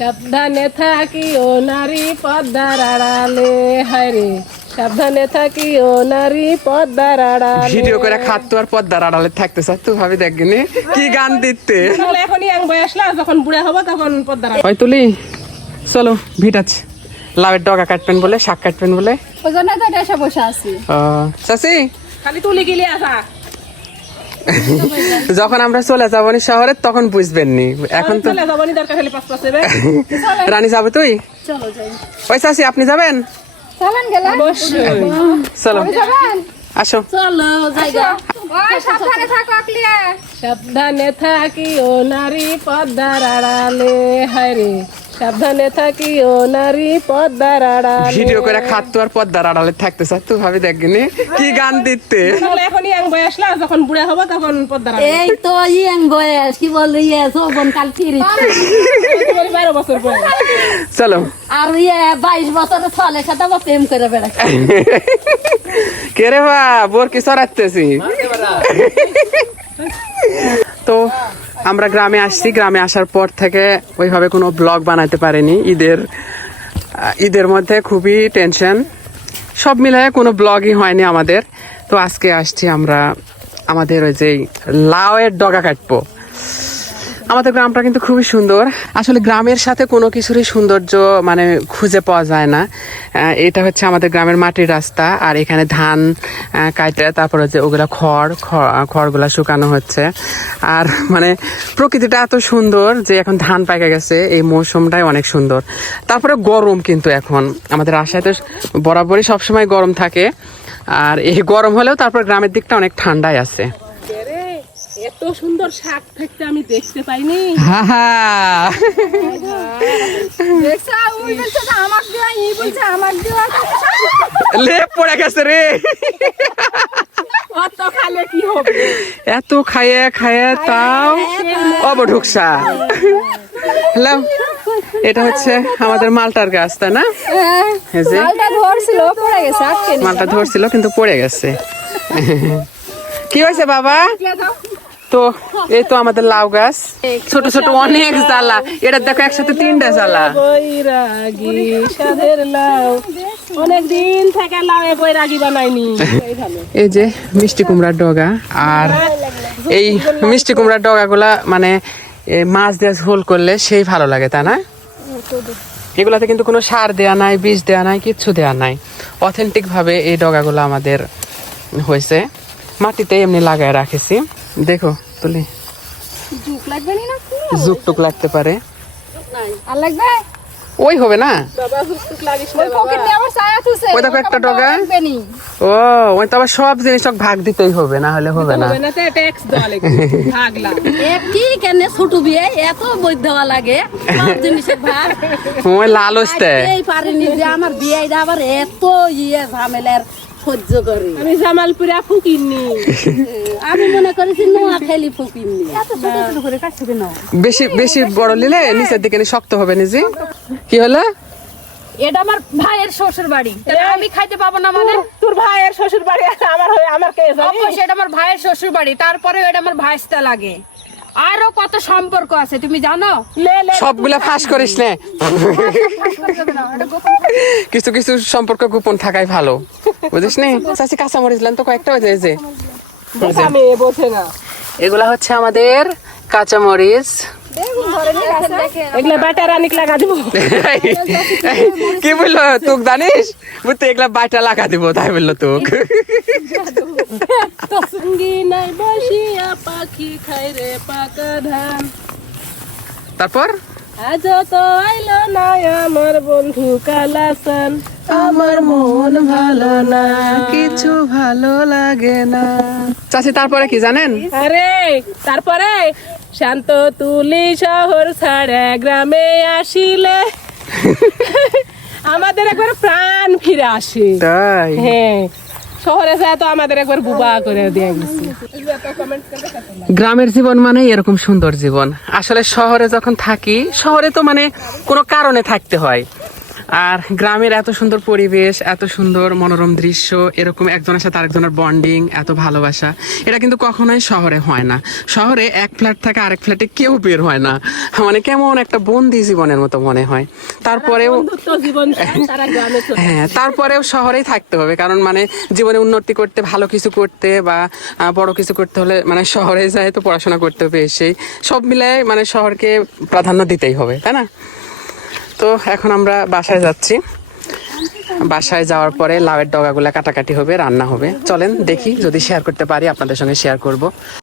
সাবধানে থাকি ও নারী পদ্মার আড়ালে হায়রে। সাবধানে থাকি ও নারী পদ্মার আড়ালে ভিডিও করে খাতো আর পদ্মার আড়ালে থাকতে চাস তুই ভাবি দেখবি কি গান দিতে। এখনই ইয়াং বয়স না যখন বুড়া হব তখন পদ্মার আড়ালে ওই তুলি চলো ভিট আছে। লাভের ডগা কাটবেন বলে শাক কাটবেন বলে। ওই জন্য তো এসে বসে আছি। চাষি খালি তুলি গিলি আসা। যখন আমরা চলে যাব নি শহরে তখন বুঝবেন নি এখন তো রানী যাবে তুই? চলো যাই। ওই চাষি আপনি যাবেন? চলো। আসো। চলো জায়গা ওই সাবধানে থাকো ও নারী পদ্মার আড়ালে হায়রে সাবধানে থাকি ও নারী পদ্মার আড়ালে। ভিডিও করে খাতো আর পদ্মার আড়ালে থাকতে চাস তুই ভাবি দেখবি কি গান দিতে? এখনই ইয়াং বয়স না যখন বুড়া হব তখন পদ্মার এই তো ইয়ং বয়স কি বল ইয়ে যৌবন কাল ফিরি বারো বছর বয়স। চলো। আর ইয়ে বাইশ বছরের ছেলের সাথে আবার প্রেম করে বেড়ায় কে রে বা বোর কি সরাতেছি তো আমরা গ্রামে আসছি, গ্রামে আসার পর থেকে ওইভাবে কোনো ব্লগ বানাতে পারিনি। ঈদের ঈদের মধ্যে খুবই টেনশন সব মিলিয়ে কোনো ব্লগই হয়নি আমাদের। তো আজকে আসছি আমরা, আমাদের ওই যে লাউয়ের ডগা কাটবো। আমাদের গ্রামটা কিন্তু খুবই সুন্দর। আসলে গ্রামের সাথে কোনো কিছুরই সৌন্দর্য মানে খুঁজে পাওয়া যায় না। এটা হচ্ছে আমাদের গ্রামের মাটির রাস্তা, আর এখানে ধান কাটে তারপরে যে ওগুলো খড় খড়গুলা শুকানো হচ্ছে। আর মানে প্রকৃতিটা এত সুন্দর যে এখন ধান পাকে গেছে, এই মৌসুমটাই অনেক সুন্দর। তারপরে গরম কিন্তু এখন। আমাদের আশায় তো বরাবরই সবসময় গরম থাকে, আর এই গরম হলেও তারপর গ্রামের দিকটা অনেক ঠান্ডাই আছে। এত সুন্দর শাক থাকতে আমি দেখতে পাইনি। লেপ পড়ে গেছে রে। এত খাইয়ে খাইয়ে তাও অবঢুকসা। হ্যালো এটা হচ্ছে আমাদের মালটার গাছ তাই নি? মালটা ধরছিল কিন্তু পড়ে গেছে। কি হয়েছে বাবা? তো এই তো আমাদের লাউ গাছ। ছোট ছোট অনেক জ্বালা। এটা দেখো একসাথে তিনটা জ্বালা। এই যে মিষ্টি কুমড়ার ডগা আর এই মিষ্টি কুমড়ার ডগাগুলা মানে মাছ দিয়ে ঝোল করলে সেই ভালো লাগে তা না? এগুলাতে কিন্তু কোনো সার দেয়া নাই বীজ দেয়া নাই কিচ্ছু দেয়া নাই। অথেন্টিক ভাবে এই ডগাগুলো আমাদের হয়েছে। মাটিতে এমনি লাগায় রাখেছি। দেখো তুলি। জুক লাগবে নি না জুক টুক লাগতে পারে। আর লাগবে? ওই হবে না? বাবা হুকটুক লাগিস না ওই পকেট দিয়ে ছায়া থুছে ওই দেখো একটা ডগা। ও ওই তো আবার সব জিনিস সব ভাগ দিতেই হবে না হলে হবে না। হবে না তো ট্যাক্স দেওয়া লাগবে ভাগলা এ কি কেন ছোট বিয়ে? এত বই দেওয়া লাগে। সব জিনিসের ভাগ। ওই লালচ। দেয় এই পারিনি যে আমার বিয়ে আবার এত ইয়ে ঝামেলার সহ্য করি। আমি জামালপুরা ফুকিনি আমি মনে করেছি নোয়া খেলি ফুকিনি বেশি বেশি বড় নিলে নিচের দিকে শক্ত হবে নিজে কি হলো? এটা আমার ভাইয়ের শ্বশুর বাড়ি। আমি খাইতে পাবো না মানে? তোর ভাইয়ের শ্বশুর বাড়ি আছে আমার হয়ে আমার কে জানি? এটা আমার ভাইয়ের শ্বশুর বাড়ি। তারপরে এটা আমার ভাইস্তা লাগে। আরও কত সম্পর্ক আছে তুমি জানো? লে লে সবগুলা ফাঁস করিস নে। কিছু কিছু সম্পর্ক গোপন থাকাই ভালো। বুঝিস নি? চাষি কাঁচা মরিচ তো কয়েকটা হয়ে যায় যে এগুলা হচ্ছে আমাদের কাঁচা মরিচ। এগুলা বাটা রানিক লাগা দিব। কি বলল তুক জানিস? বুঝতে এগুলা বাইটা লাগা দিব তাই বলল তুক। সঙ্গী নাই বসিয়া পাখি খাই রে পাকা ধান। তারপর? আজ তো আইলো না আমার বন্ধু কালাসান। আমার মন ভালো না কিছু ভালো লাগে না। চাষি তারপরে কি জানেন? আরে তারপরে শান্ত তুলি শহর ছাড়ে গ্রামে আসিলে। আমাদের একবার প্রাণ ফিরে আসে। তাই? হ্যাঁ শহরে যায় তো আমাদের একবার বুবা করে দিয়ে গেছে। গ্রামের জীবন মানে এরকম সুন্দর জীবন। আসলে শহরে যখন থাকি শহরে তো মানে কোনো কারণে থাকতে হয়। আর গ্রামের এত সুন্দর পরিবেশ এত সুন্দর মনোরম দৃশ্য এরকম একজনের সাথে আরেকজনের বন্ডিং এত ভালোবাসা। এটা কিন্তু কখনোই শহরে হয় না। শহরে এক ফ্ল্যাট থেকে আরেক ফ্ল্যাটে কেউ বের হয় না। মানে কেমন একটা বন্দি জীবনের মতো মনে হয়। তারপরেও হ্যাঁ তারপরেও শহরেই থাকতে হবে। কারণ মানে জীবনে উন্নতি করতে ভালো কিছু করতে বা বড় কিছু করতে হলে মানে শহরে যায় তো পড়াশোনা করতে হবে এসেই। সব মিলায় মানে শহরকে প্রাধান্য দিতেই হবে তাই না? তো এখন আমরা বাসায় যাচ্ছি। বাসায় যাওয়ার পরে লাউয়ের ডগাগুলো কাটাকাটি হবে, রান্না হবে। চলেন দেখি, যদি শেয়ার করতে পারি, আপনাদের সঙ্গে শেয়ার করব।